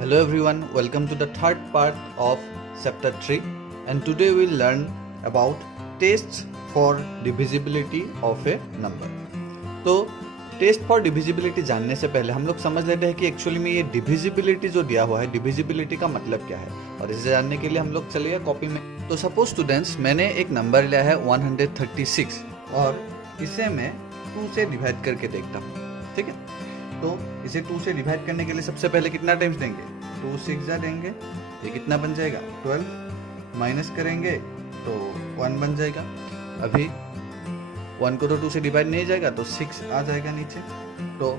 Hello everyone, welcome to the third part of chapter 3 and today we'll learn about tests for divisibility of a number. तो test for divisibility जानने से पहले हम लोग समझ लेते हैं कि एक्चुअली में ये डिविजिबिलिटी जो दिया हुआ है, डिविजिबिलिटी का मतलब क्या है। और इसे जानने के लिए हम लोग चलिए कॉपी में। तो सपोज स्टूडेंट्स, मैंने एक नंबर लिया है 136 और इसे मैं 2 से डिवाइड करके देखता हूँ। ठीक है, तो इसे 2 से डिवाइड करने के लिए सबसे पहले कितना टाइम्स देंगे, 2 6 देंगे, ये कितना बन जाएगा 12, माइनस करेंगे तो 1 बन जाएगा। अभी 1 को तो 2 से डिवाइड नहीं जाएगा तो 6 आ जाएगा नीचे, तो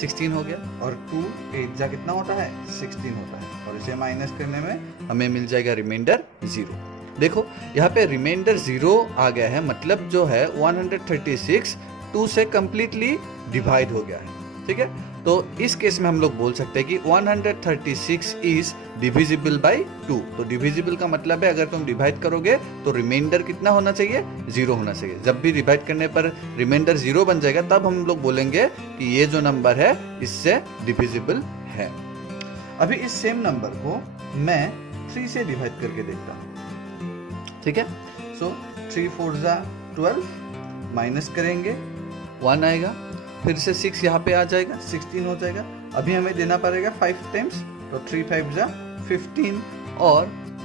16 हो गया। और 2 8 जा कितना होता है 16 होता है, और इसे माइनस करने में हमें मिल जाएगा रिमाइंडर 0। देखो यहाँ पे रिमाइंडर 0 आ गया है, मतलब जो है 136 2 से कंप्लीटली डिवाइड हो गया है। ठीक है, तो इस केस में हम लोग बोल सकते हैं कि 136 इज डिविजिबल बाय 2। तो डिविजिबल का मतलब है अगर तुम डिवाइड करोगे तो रिमाइंडर कितना होना चाहिए, 0 होना चाहिए। जब भी डिवाइड करने पर रिमाइंडर 0 बन जाएगा तब हम लोग बोलेंगे कि ये जो नंबर है इससे डिविजिबल है। अभी इस सेम नंबर को मैं 3 से डिवाइड करके देखता हूँ। ठीक है, सो 3 4 जा 12, माइनस करेंगे 1 आएगा, फिर से 6 यहाँ पे आ जाएगा, 16 हो जाएगा। अभी हमें देना पड़ेगा 5 टाइम्स, तो 3 5 जा 15, और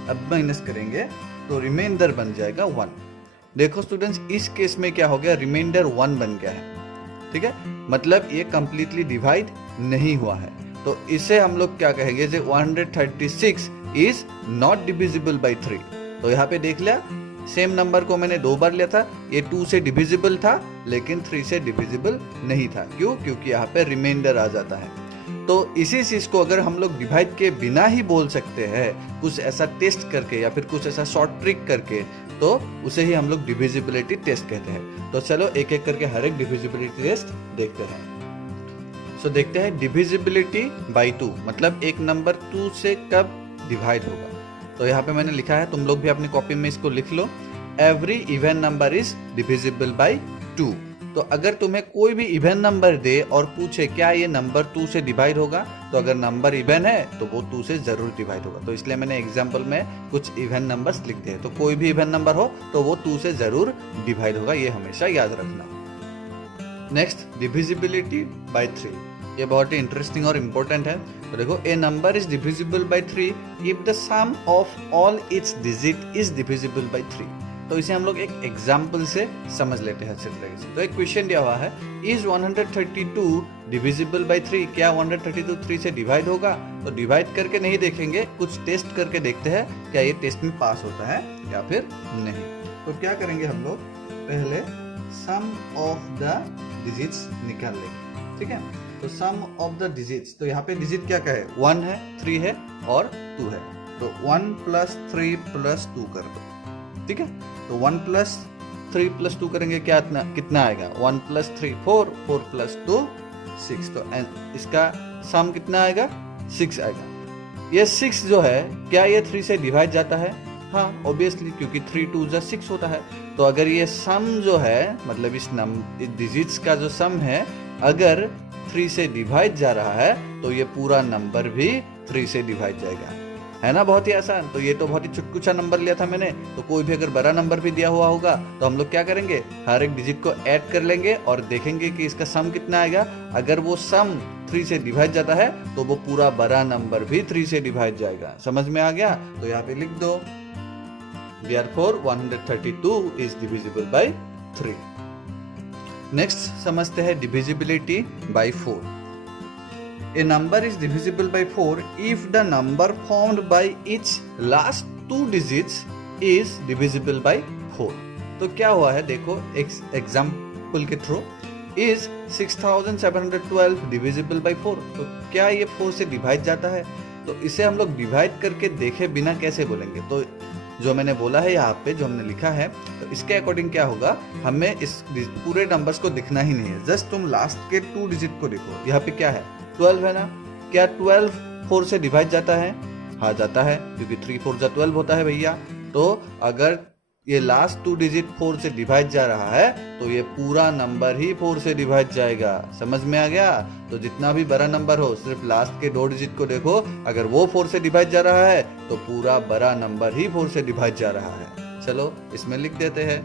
अब माइनस करेंगे तो रिमाइंडर बन जाएगा 1। देखो स्टूडेंट्स, इस केस में क्या हो गया, रिमाइंडर 1 बन गया है। ठीक है, मतलब ये कंप्लीटली डिवाइड नहीं हुआ है। तो इसे हम लोग क्या कहेंगे, जो 136 इज नॉट डिविजिबल बाई 3। तो यहाँ पे देख लिया, सेम नंबर को मैंने 2 बार लिया था, ये 2 से डिविजिबल था लेकिन 3 से डिविजिबल नहीं था। क्यों? क्योंकि यहाँ पे रिमाइंडर आ जाता है। तो इसी चीज को अगर हम लोग डिवाइड के बिना ही बोल सकते हैं, कुछ ऐसा टेस्ट करके या फिर कुछ ऐसा शॉर्ट ट्रिक करके, तो उसे ही हम लोग डिविजिबिलिटी टेस्ट कहते हैं। तो चलो एक एक करके हर एक डिविजिबिलिटी टेस्ट देखते हैं। सो देखते हैं डिविजिबिलिटी बाई 2, मतलब एक नंबर 2 से कब डिवाइड होगा। तो यहाँ पे मैंने लिखा है, तुम लोग भी अपनी कॉपी में इसको लिख लो, every even number is divisible by 2। तो अगर तुम्हें कोई भी इवन नंबर दे और पूछे क्या ये नंबर 2 से डिवाइड होगा, तो अगर नंबर इवन है तो वो 2 से जरूर डिवाइड होगा। तो इसलिए मैंने एग्जाम्पल में कुछ इवन नंबर्स लिख दिए। तो कोई भी इवन नंबर हो तो वो 2 से जरूर डिवाइड होगा, ये हमेशा याद रखना। नेक्स्ट, डिविजिबिलिटी बाई 3, ये बहुत ही इंटरेस्टिंग और इम्पोर्टेंट है। तो देखो, a number is divisible by 3 if the sum of all its digit is divisible by 3। तो इसे हम लोग एक एग्जाम्पल से समझ लेते हैं अच्छे तरीके से। तो एक क्वेश्चन दिया हुआ है, इज 132 डिविजिबल बाई 3, क्या 132 3 से डिवाइड होगा? तो डिवाइड करके नहीं देखेंगे, कुछ टेस्ट करके देखते हैं क्या ये टेस्ट में पास होता है या फिर नहीं। तो क्या करेंगे हम लोग, पहले सम ऑफ द डिजिट्स निकाल लेंगे। ठीक है, तो सम ऑफ द डिजिट्स, तो यहाँ पे डिजिट क्या क्या है, 1 है, 3 है और 2 है। तो 1 + 3 + 2 कर दो। ठीक है, तो 1 + 3 + 2 करेंगे, क्या कितना आएगा, 1 + 3 4, 4 + 2 6। तो इसका सम कितना आएगा, 6 आएगा। ये 6 जो है, क्या ये 3 से डिवाइड जाता है? हाँ, ऑब्वियसली, क्योंकि 3 2 जा 6 होता है। तो अगर ये सम जो है, मतलब इस डिजिट्स का जो सम है, अगर 3 से डिवाइड जा रहा है तो ये पूरा नंबर भी 3 से डिवाइड जाएगा, है ना। बहुत ही आसान। तो ये तो बहुत ही चुटकुचा नंबर लिया था मैंने। तो कोई भी अगर बड़ा नंबर भी दिया हुआ होगा तो हम लोग क्या करेंगे, हर एक डिजिट को ऐड कर लेंगे और देखेंगे कि इसका सम कितना आएगा। अगर वो सम 3 से डिवाइड जाता है तो वो पूरा बड़ा नंबर भी 3 से डिवाइड जाएगा। समझ में आ गया? तो यहाँ पे लिख दो, therefore 132 is divisible by 3। Next समझते हैं divisibility by 4। A number is divisible by 4 if the number formed by its last 2 digits is divisible by 4। तो क्या हुआ है, देखो एक एग्जाम्पल के थ्रू, इज 6712 डिविजिबल बाई 4। तो क्या ये 4 से डिवाइड जाता है? तो इसे हम लोग डिवाइड करके देखे बिना कैसे बोलेंगे। तो जो मैंने बोला है यहाँ पे, जो हमने लिखा है, तो इसके अकॉर्डिंग क्या होगा, हमें इस पूरे नंबर्स को दिखना ही नहीं है, जस्ट तुम लास्ट के 2 डिजिट को देखो। यहाँ पे क्या है, 12 है ना। क्या 12 4 से डिवाइड जाता है? हाँ, जाता है, क्योंकि 3 4 जा 12 होता है भैया। तो अगर ये लास्ट 2 डिजिट 4 से डिवाइड जा रहा है तो ये पूरा नंबर ही 4 से डिवाइड जाएगा। समझ में आ गया? तो जितना भी बड़ा नंबर हो सिर्फ लास्ट के 2 डिजिट को देखो, अगर वो 4 से डिवाइड जा रहा है तो पूरा बड़ा नंबर ही 4 से डिवाइड जा रहा है। चलो इसमें लिख देते हैं,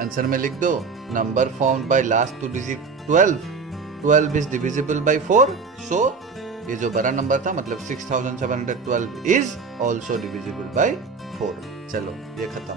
आंसर में लिख दो number formed bye last 2 digit 12 is divisible bye 4, सो ये जो बड़ा नंबर था मतलब 6712 इज ऑल्सो डिविजिबल बाय 4। चलो ये खत्म।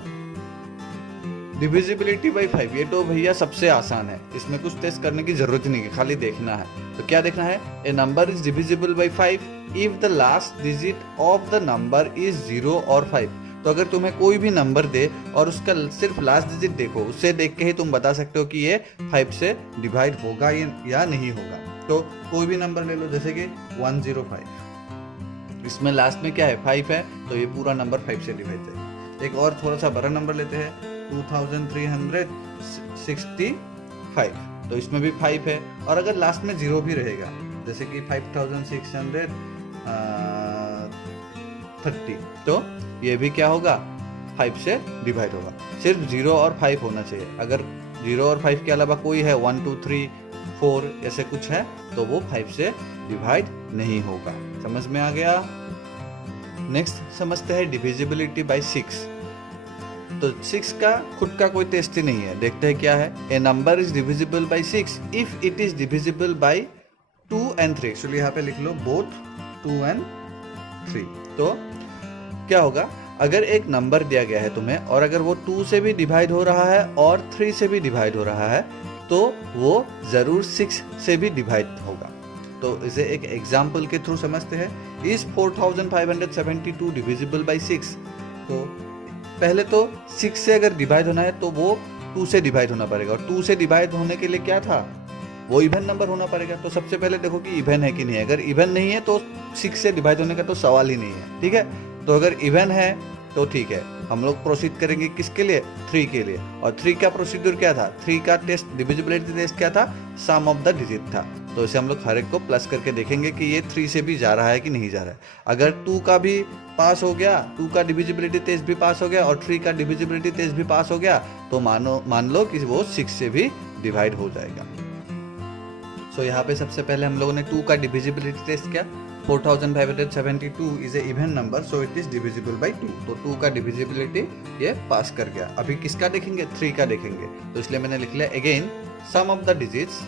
डिविजिबिलिटी बाय 5, ये तो भैया सबसे आसान है, इसमें कुछ टेस्ट करने की जरूरत नहीं है, खाली देखना है। तो क्या देखना है? A number is divisible by 5 if the last digit of the number is 0 और 5। तो अगर तुम्हें कोई भी नंबर दे और उसका सिर्फ लास्ट डिजिट देखो, उससे देख के ही तुम बता सकते हो कि ये 5 से डिवाइड होगा या नहीं होगा। तो कोई भी नंबर ले लो, जैसे कि 105, इसमें लास्ट में क्या है? 5 है, तो ये पूरा नंबर 5 से डिवाइड जाएगा। एक और थोड़ा सा बड़ा नंबर लेते हैं, 2365, तो इसमें भी 5 है, और अगर लास्ट में 0 भी रहेगा जैसे कि 5630, तो ये भी क्या होगा? 5 से डिवाइड होगा। सिर्फ 0 और 5 होना चाहिए। अगर 0 और 5 के अलावा कोई है 1 2 3 4 ऐसे कुछ है तो वो 5 से डिवाइड नहीं होगा। समझ में आ गया? नेक्स्ट समझते हैं डिविजिबिलिटी बाय 6। तो 6 का खुद का कोई टेस्ट ही नहीं है, देखते हैं क्या है। A number is divisible by 6 if it is divisible by 2 and 3। Actually यहाँ पे लिख लो बोथ 2 and 3। तो क्या होगा? अगर एक नंबर दिया गया है तुम्हें और अगर वो 2 से भी डिवाइड हो रहा है और 3 से भी डिवाइड हो रहा है तो वो जरूर 6 से भी डिवाइड होगा। तो इसे एक एग्जाम्पल के थ्रू समझते हैं। Is 4572 divisible by 6। तो पहले तो 6 से अगर डिवाइड होना है तो वो 2 से डिवाइड होना पड़ेगा, और 2 से डिवाइड होने के लिए क्या था? वो इवन नंबर होना पड़ेगा। तो सबसे पहले देखो कि इवन है कि नहीं है। अगर इवन नहीं है तो 6 से डिवाइड होने का तो सवाल ही नहीं है, ठीक है। तो अगर इवन है तो ठीक है, हम लोग प्रोसीड करेंगे किसके लिए? 3 के लिए। और 3 का प्रोसीड्यूर क्या था? 3 का टेस्ट, डिविजिबिलिटी टेस्ट क्या था? सम ऑफ द डिजिट था। तो इसे हम लोग हर एक को प्लस करके देखेंगे कि ये 3 से भी जा रहा है कि नहीं जा रहा है। अगर 2 का भी पास हो गया, 2 का डिविजिबिलिटी टेस्ट भी पास हो गया और 3 का डिविजिबिलिटी टेस्ट भी पास हो गया तो मान लो कि वो 6 से भी डिवाइड हो जाएगा। सो यहाँ पे सबसे पहले हम लोगों ने 2 का डिविजिबिलिटी टेस्ट किया। 4572 is a even number, so it is divisible by 2। तो 2 का डिविजिबिलिटी ये पास कर गया। अभी किसका देखेंगे? 3 का देखेंगे। तो इसलिए मैंने लिख लिया again some of the digits,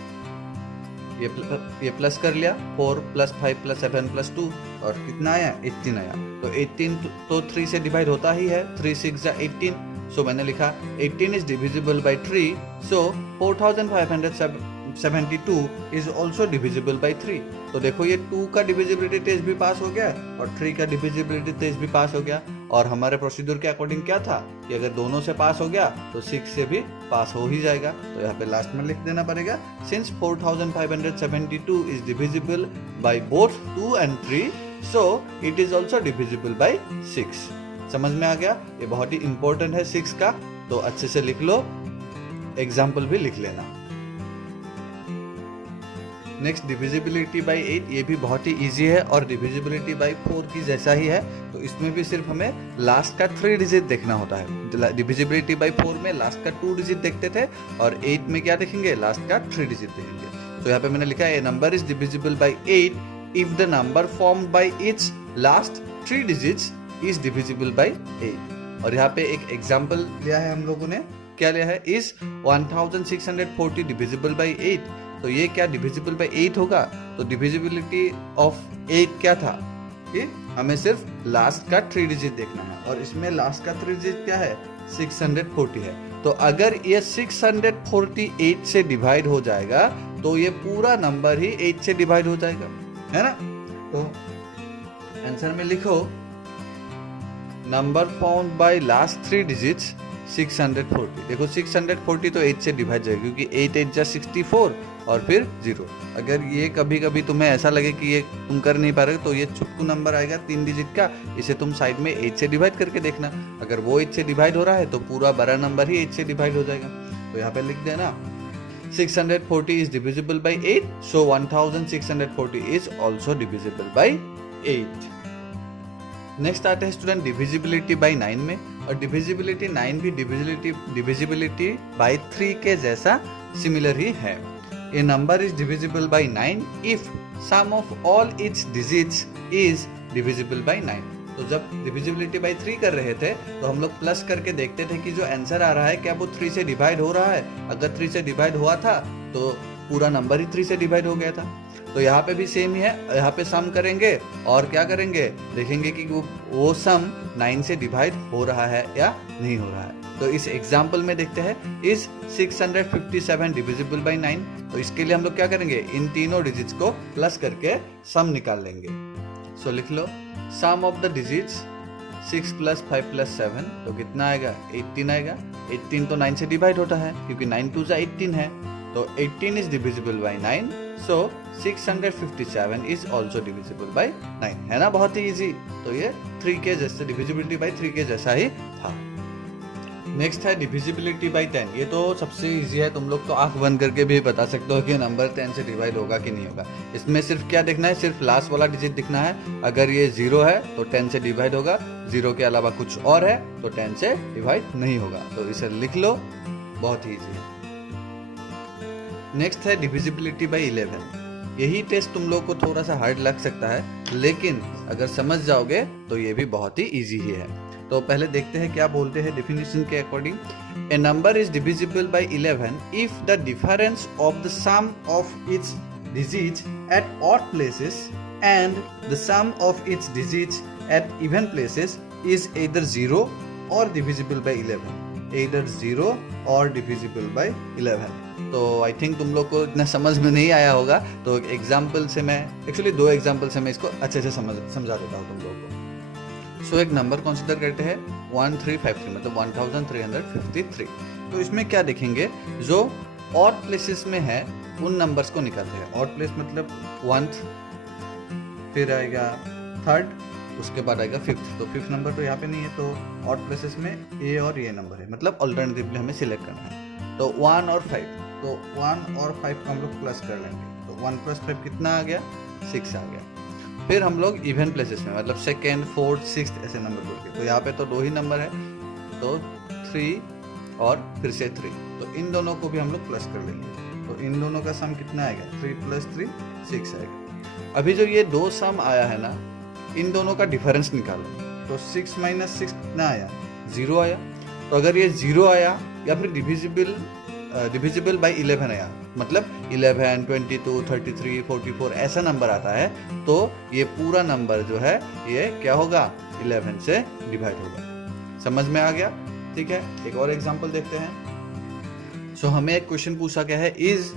ये प्लस कर लिया, 4 + 5 + 7 + 2, और कितना आया? 18 आया। तो 18 तो 3 से डिवाइड होता ही है, 3 6 = 18। सो मैंने लिखा 18 is divisible bye 3, so 4572 is also divisible by 3। तो देखो ये 2 का डिविजिबिलिटी टेस्ट भी पास हो गया और 3 का डिविजिबिलिटी टेस्ट भी पास हो गया। और हमारे प्रोसीड्यूर के अकॉर्डिंग क्या था कि अगर दोनों से पास हो गया तो 6 से भी पास हो ही जाएगा। तो यहाँ पे लास्ट में लिख देना पड़ेगा since 4572 is divisible by both 2 and 3, so it is also divisible by 6। समझ में आ गया? ये बहुत ही इंपॉर्टेंट है 6 का, तो अच्छे से लिख लो, एग्जाम्पल भी लिख लेना। नेक्स्ट डिविजिबिलिटी बाय 8, ये भी बहुत ही इजी है और डिविजिबिलिटी बाय 4 की जैसा ही है। तो इसमें भी सिर्फ हमें लास्ट का 3 डिजिट देखना होता है। डिविजिबिलिटी बाय 4 में लास्ट का 2 डिजिट देखते थे और 8 में क्या देखेंगे? लास्ट का 3 डिजिट देखेंगे। तो यहाँ पे मैंने लिखा है a number is divisible by 8 if the number formed by its last 3 digits is divisible by 8। और यहाँ पे एक एग्जाम्पल लिया है हम लोगों ने, क्या लिया है? Is 1640 divisible by 8। तो ये क्या डिविजिबल बाय 8 होगा? तो डिविजिबिलिटी ऑफ 8 क्या था कि हमें सिर्फ लास्ट का 3 डिजिट देखना है, और इसमें लास्ट का 3 डिजिट क्या है? 640 है। तो अगर ये 648 से डिवाइड हो जाएगा तो ये पूरा नंबर ही 8 से डिवाइड हो जाएगा, है ना। तो आंसर में लिखो number found by last 3 digits 640। देखो 640 तो 8 से डिवाइड जाएगा क्योंकि 8 8 जा 64 और फिर 0। अगर ये कभी कभी तुम्हें ऐसा लगे कि ये तुम कर नहीं पा रहे तो ये छुटकू नंबर आएगा 3 डिजिट का, इसे तुम साइड में 8 से डिवाइड करके देखना। अगर वो 8 से डिवाइड हो रहा है तो पूरा बड़ा नंबर ही 8 से डिवाइड हो जाएगा। तो यहाँ पे लिख देना 640 is divisible by 8, so 1640 is also divisible by 8। Next आते हैं स्टूडेंट डिविजिबिलिटी बाय 9 में। और डिविजिबिलिटी 9 भी डिविजिबिलिटी बाई 3 के जैसा सिमिलर ही है। A number is divisible by 9 if sum of all its digits is divisible by 9। तो जब डिविजिबिलिटी बाई 3 कर रहे थे तो हम लोग प्लस करके देखते थे कि जो आंसर आ रहा है क्या वो 3 से डिवाइड हो रहा है। अगर 3 से डिवाइड हुआ था तो पूरा नंबर ही 3 से डिवाइड हो गया था। तो यहाँ पे भी सेम ही है, यहाँ पे सम करेंगे और क्या करेंगे, देखेंगे कि वो सम 9 से डिवाइड हो रहा है या नहीं हो रहा है। तो इस एग्जाम्पल में देखते हैं, इज 657 डिविजिबल बाई 9। तो इसके लिए हम लोग क्या करेंगे, इन तीनों डिजिट्स को प्लस करके सम निकाल लेंगे। सो लिख लो, सम ऑफ द डिजिट्स 6 + 5 + 7 तो कितना आएगा, 18 आएगा। 18 तो 9 से डिवाइड होता है क्योंकि 9 2 18 है, तो 18 is divisible by 9। So 657 is also divisible by 9, है ना, बहुत ही इजी। तो ये 3 के जैसे, डिविजिबिलिटी बाई 3 के जैसा ही था। नेक्स्ट है डिविजिबिलिटी बाई 10। ये तो सबसे इजी है, तुम लोग तो आंख बंद करके भी बता सकते हो कि नंबर 10 से डिवाइड होगा कि नहीं होगा। इसमें सिर्फ क्या देखना है, सिर्फ लास्ट वाला डिजिट दिखना है। अगर ये 0 है तो 10 से डिवाइड होगा, 0 के अलावा कुछ और है तो 10 से डिवाइड नहीं होगा। तो इसे लिख लो, बहुत ही इजी है। नेक्स्ट है डिविजिबिलिटी बाई 11। यही टेस्ट तुम लोग को थोड़ा सा हार्ड लग सकता है, लेकिन अगर समझ जाओगे तो ये भी बहुत ही इजी ही है। तो पहले देखते हैं क्या बोलते हैं डेफिनेशन के according. A number is divisible by 11 if the difference of the sum of its digits at odd places and the sum of its digits at even places is either 0 और डिविजिबल बाई 11। either 0 और divisible by 11। तो I think तुम लोग को इतना समझ में नहीं आया होगा, तो एग्जाम्पल से मैं, एक्चुअली 2 एग्जाम्पल से मैं इसको अच्छे से समझा देता हूँ तुम लोगों को। सो एक नंबर कंसीडर करते हैं 1353, मतलब 1353। तो इसमें क्या देखेंगे, जो ऑड प्लेसेस में है उन नंबर्स को निकालते हैं। ऑड प्लेस मतलब 1th, फिर आएगा 3rd, उसके बाद आएगा 5th। तो 5th नंबर तो यहाँ पे नहीं है, तो ऑड प्लेसेस में ए और ये नंबर है, मतलब ऑल्टरनेटिवली हमें सिलेक्ट करना है। तो 1 और 5, तो 1 और 5 को हम लोग प्लस कर लेंगे। तो 1 + 5 कितना आ गया, 6 आ गया। फिर हम लोग इवन प्लेसेस में, मतलब 2nd, 4th, 6th ऐसे नंबर बोल के, तो यहाँ पे तो 2 ही नंबर है, तो 3 और फिर से 3, तो इन दोनों को भी हम लोग प्लस कर लेंगे। तो इन दोनों का सम कितना आएगा, 3 + 3 6 आएगा। अभी जो ये 2 सम आया है ना, इन दोनों का डिफरेंस निकालो। तो 6 - 6 कितना आया, 0 आया। तो अगर ये 0 आया या फिर डिविजिबल बाई 11 आया, मतलब 11, 22, 33, 44 ऐसा नंबर आता है, तो ये पूरा नंबर जो है ये क्या होगा, 11 से डिवाइड होगा। समझ में आ गया, ठीक है। एक और एग्जांपल देखते हैं। सो हमें एक क्वेश्चन पूछा गया है, इज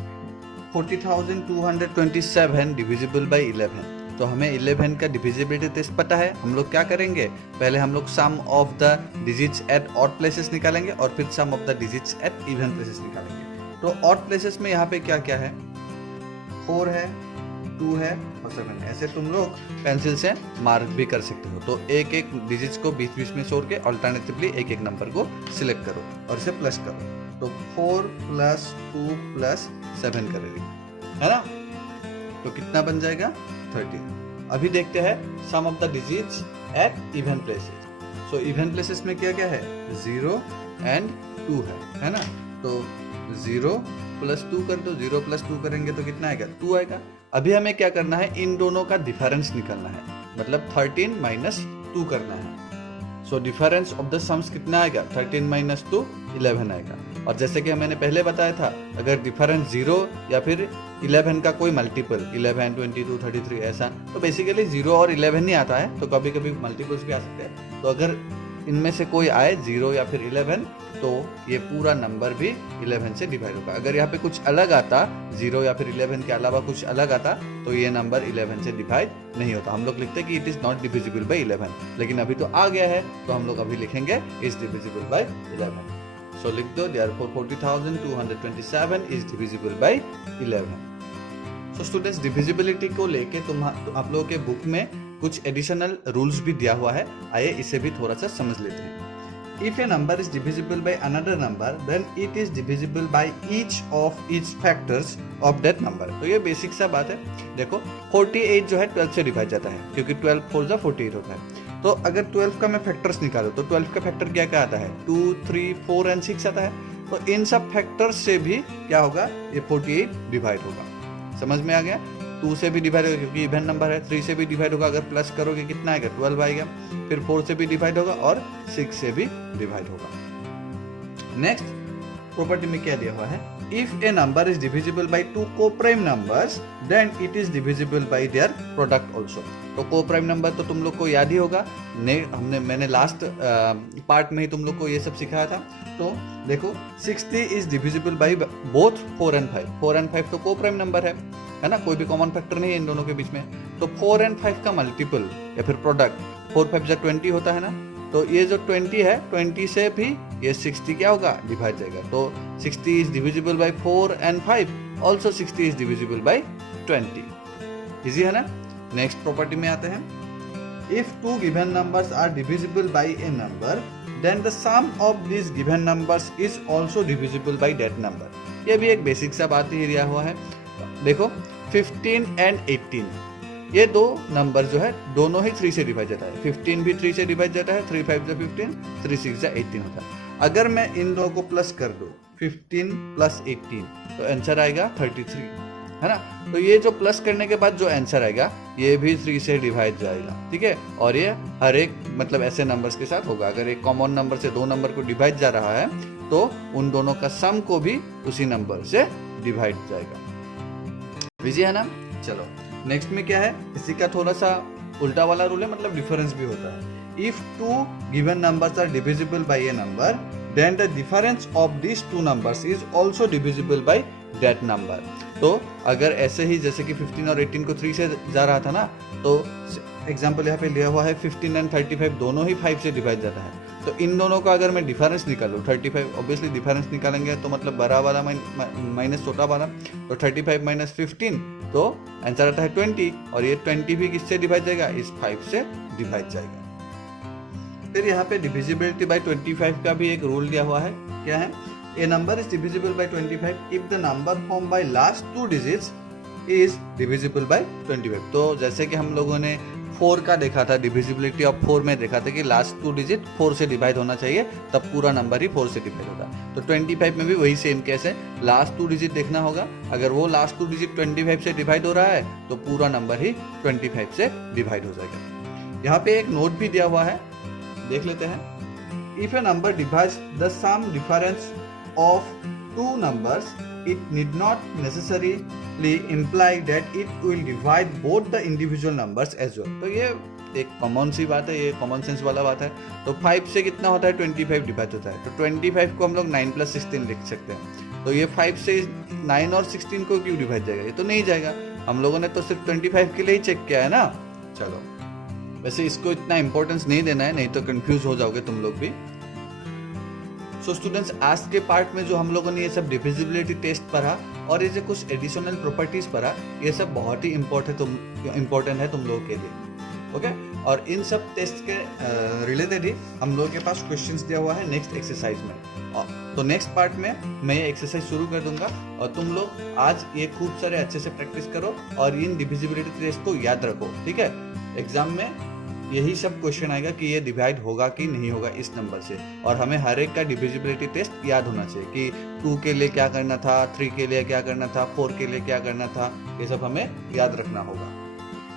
40,227 डिविजिबल बाई 11। तो हमें 11 का डिविजिबिलिटी टेस्ट पता है। हम लोग क्या करेंगे, पहले हम लोग sum of the digits at odd places निकालेंगे और फिर sum of the digits at even places निकालेंगे। तो ऑड प्लेसेस में यहाँ पे क्या क्या है, 4 है, 2 है और 7 है। ऐसे तुम लोग पेंसिल से मार्क भी कर सकते हो। तो एक एक डिजिट्स को बीच बीच में छोड़ के ऑल्टरनेटिवली एक एक नंबर को सिलेक्ट करो और इसे प्लस करो। तो 4 + 2 + 7 करेंगे, है ना। तो कितना बन जाएगा, 30। अभी देखते हैं sum of the digits at even places. So even places में क्या क्या है, 0 and 2 है ना। तो 0 + 2 कर दो, 0 + 2 करेंगे तो कितना आएगा, 2 आएगा। अभी हमें क्या करना है, इन दोनों का डिफरेंस निकालना है, मतलब 13 - 2 करना है। So difference of the sums कितना आएगा, 13 - 2 11 आएगा। और जैसे कि मैंने पहले बताया था, अगर डिफरेंस 0 या फिर 11 का कोई मल्टीपल, 11, 22, 33 ऐसा, तो बेसिकली 0 और 11 ही आता है। तो कभी कभी मल्टीपल्स भी आ सकते हैं। तो अगर इनमें से कोई आए 0 या फिर 11, तो ये पूरा नंबर भी 11 से डिवाइड होगा। अगर यहाँ पे कुछ अलग आता, 0 या फिर 11 के अलावा कुछ अलग आता, तो ये नंबर 11 से डिवाइड नहीं होता। हम लोग लिखते हैं कि it is not divisible by 11, लेकिन अभी तो आ गया है, तो हम लोग अभी लिखेंगे इज डिविजिबल बाई 11। सो लिख दो, therefore 40,227 is divisible by 11। So students, divisibility को लेके आप लोगों के बुक में कुछ एडिशनल रूल्स भी दिया हुआ है। आइए इसे भी थोड़ा सा समझ लेते हैं। If a number is divisible by another number, then it is divisible by each of its factors of that number. तो ये बेसिक सा बात है। देखो 48 जो है 12 से डिवाइड जाता है, क्योंकि 12 4 जा 48 होता है। तो अगर 12 का मैं फैक्टर्स निकालूं तो 12 का फैक्टर क्या क्या आता है, 2, 3, 4 एंड 6 आता है। तो इन सब फैक्टर्स से भी क्या होगा, ये 48 डिवाइड होगा। समझ में आ गया? 2 से भी डिवाइड होगा क्योंकि इवन नंबर है, 3 से भी डिवाइड होगा, अगर प्लस करोगे कितना आएगा, 12 आएगा। फिर 4 से भी डिवाइड होगा और 6 से भी डिवाइड होगा। नेक्स्ट प्रॉपर्टी में क्या दिया हुआ है, if a number is divisible by 2 coprime numbers then it is divisible by their product also. तो को-प्राइम नंबर तो तुम लोग को याद ही होगा, मैंने लास्ट पार्ट में ही तुम लोग को ये सब सिखाया था। तो देखो 60 is divisible by both 4 and 5। 4 and 5 तो को-प्राइम नंबर है ना, कोई भी कॉमन फैक्टर नहीं है इन दोनों के बीच में। तो 4 एंड 5 का मल्टीपल या फिर प्रोडक्ट 4 5 जा 20 होता है ना। तो ये जो 20 है, 20 से भी ये 60 क्या होगा, डिवाइड जाएगा। तो 60 is divisible by 4 and 5, also 60 is divisible by 20। Easy है ना। नेक्स्ट प्रॉपर्टी में आते हैं, if 2 given numbers are divisible by a number then the sum of this given numbers is also divisible by that number. ये भी एक basic सा बात ही दिया हुआ है। देखो 15 एंड 18, ये दो नंबर जो है दोनों ही 3 से डिवाइड जाता है। 15 भी 3 से डिवाइड जाता है, 3 5 जा 15, 3 6 जा 18 होता है। अगर मैं इन दोनों को प्लस कर दूं 15 प्लस 18 तो आंसर आएगा 33, है ना। तो ये जो प्लस करने के बाद जो आंसर आएगा ये भी 3 से डिवाइड जाएगा, ठीक है। और ये हर एक मतलब ऐसे नंबर्स के साथ होगा। अगर एक कॉमन नंबर से 2 नंबर को डिवाइड जा रहा है तो उन दोनों का सम को भी उसी नंबर से डिवाइड जाएगा। इजी है ना। चलो नेक्स्ट में क्या है, इसी का थोड़ा सा उल्टा वाला रूल है, मतलब डिफरेंस भी होता है। If 2 given numbers are divisible by a number then the difference of this 2 numbers is also divisible by that number. तो अगर ऐसे ही जैसे कि 15 और 18 को 3 से जा रहा था ना, तो एग्जांपल यहाँ पे लिया हुआ है 15 एंड 35 दोनों ही 5 से डिवाइड जाता है। तो इन दोनों का अगर मैं डिफरेंस निकालूं 35, ऑब्वियसली डिफरेंस निकालेंगे तो मतलब बड़ा वाला माइनस छोटा वाला, तो 35 माइनस 15 तो आंसर आता है 20, और ये 20 भी किससे डिवाइड जाएगा, इस 5 से डिवाइड जाएगा। फिर यहाँ पे डिविजिबिलिटी बाय 25 का भी एक रूल दिया हुआ है। क्या है, a number is divisible by 25 if the number form by last 2 digits is divisible by 25। तो जैसे कि हम लोगों ने 4 का देखा था, डिविजिबिलिटी ऑफ 4 में देखा था कि लास्ट 2 डिजिट 4 से डिवाइड होना चाहिए, तब पूरा नंबर ही 4 से डिवाइड होगा। तो 25 में भी वही सेम केस है, लास्ट 2 डिजिट देखना होगा। अगर वो लास्ट 2 डिजिट 25 से डिवाइड हो रहा है तो पूरा नंबर ही 25 से डिवाइड हो जाएगा। यहाँ पे एक नोट भी दिया हुआ है, देख लेते हैं। If a number divides the sum difference of 2 numbers it need not necessarily imply that it will divide both the individual numbers as well। तो ये एक कॉमन सी बात है, ये कॉमन सेंस वाला बात है। तो 5 से कितना होता है, 25 डिवाइड होता है। तो 25 को हम लोग 9 + 16 लिख सकते हैं। तो ये 5 से 9 और 16 को क्यों डिवाइड जाएगा, ये तो नहीं जाएगा। हम लोगों ने तो सिर्फ 25 के लिए ही चेक किया है ना। चलो वैसे इसको इतना इंपॉर्टेंस नहीं देना है, नहीं तो कंफ्यूज हो जाओगे तुम लोग भी। सो स्टूडेंट्स, आज के पार्ट में जो हम लोगों ने ये सब डिविजिबिलिटी टेस्ट पढ़ा और ये जो कुछ एडिशनल प्रॉपर्टीज पढ़ा, ये सब बहुत ही इम्पोर्टेंट है तुम लोगों के लिए, ओके। और इन सब टेस्ट के रिलेटेड ही हम लोगों के पास क्वेश्चंस दिया हुआ है नेक्स्ट एक्सरसाइज में। तो नेक्स्ट पार्ट में मैं ये एक्सरसाइज शुरू कर दूंगा और तुम लोग आज ये खूब सारे अच्छे से प्रैक्टिस करो और इन डिविजिबिलिटी टेस्ट को याद रखो, ठीक है। एग्जाम में यही सब क्वेश्चन आएगा कि ये डिवाइड होगा कि नहीं होगा इस नंबर से, और हमें हर एक का डिविजिबिलिटी टेस्ट याद होना चाहिए कि 2 के लिए क्या करना था, 3 के लिए क्या करना था, 4 के लिए क्या करना था, ये सब हमें याद रखना होगा।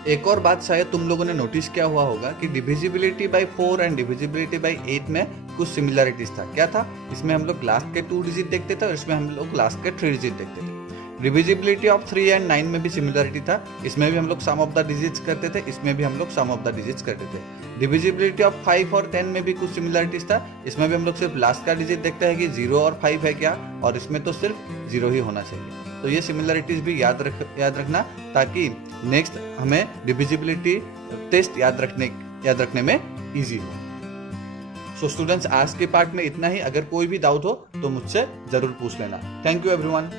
एक और बात शायद तुम लोगों ने नोटिस किया हुआ होगा कि divisibility bye 4 and divisibility bye 8 में कुछ सिमिलरिटीज था। क्या था, इसमें हम लोग लास्ट के 2 डिजिट देखते थे और इसमें हम लोग लास्ट के 3 डिजिट देखते थे। डिविजिबिलिटी ऑफ 3 एंड 9 में भी सिमिलरिटी था, इसमें भी हम लोग सम ऑफ द डिजिट्स करते थे, इसमें भी हम लोग सम ऑफ द डिजिट्स करते थे। डिविजिबिलिटी ऑफ 5 और 10 में भी कुछ सिमिलरिटीज था, इसमें भी हम लोग सिर्फ लास्ट का डिजिट देखते हैं कि 0 और 5 है क्या, और इसमें तो सिर्फ 0 ही होना चाहिए। तो ये सिमिलरिटीज भी याद रखना, ताकि नेक्स्ट हमें डिविजिबिलिटी टेस्ट याद रखने में इजी हो। सो स्टूडेंट्स, आज के पार्ट में इतना ही। अगर कोई भी डाउट हो तो मुझसे जरूर पूछ लेना। Thank you everyone.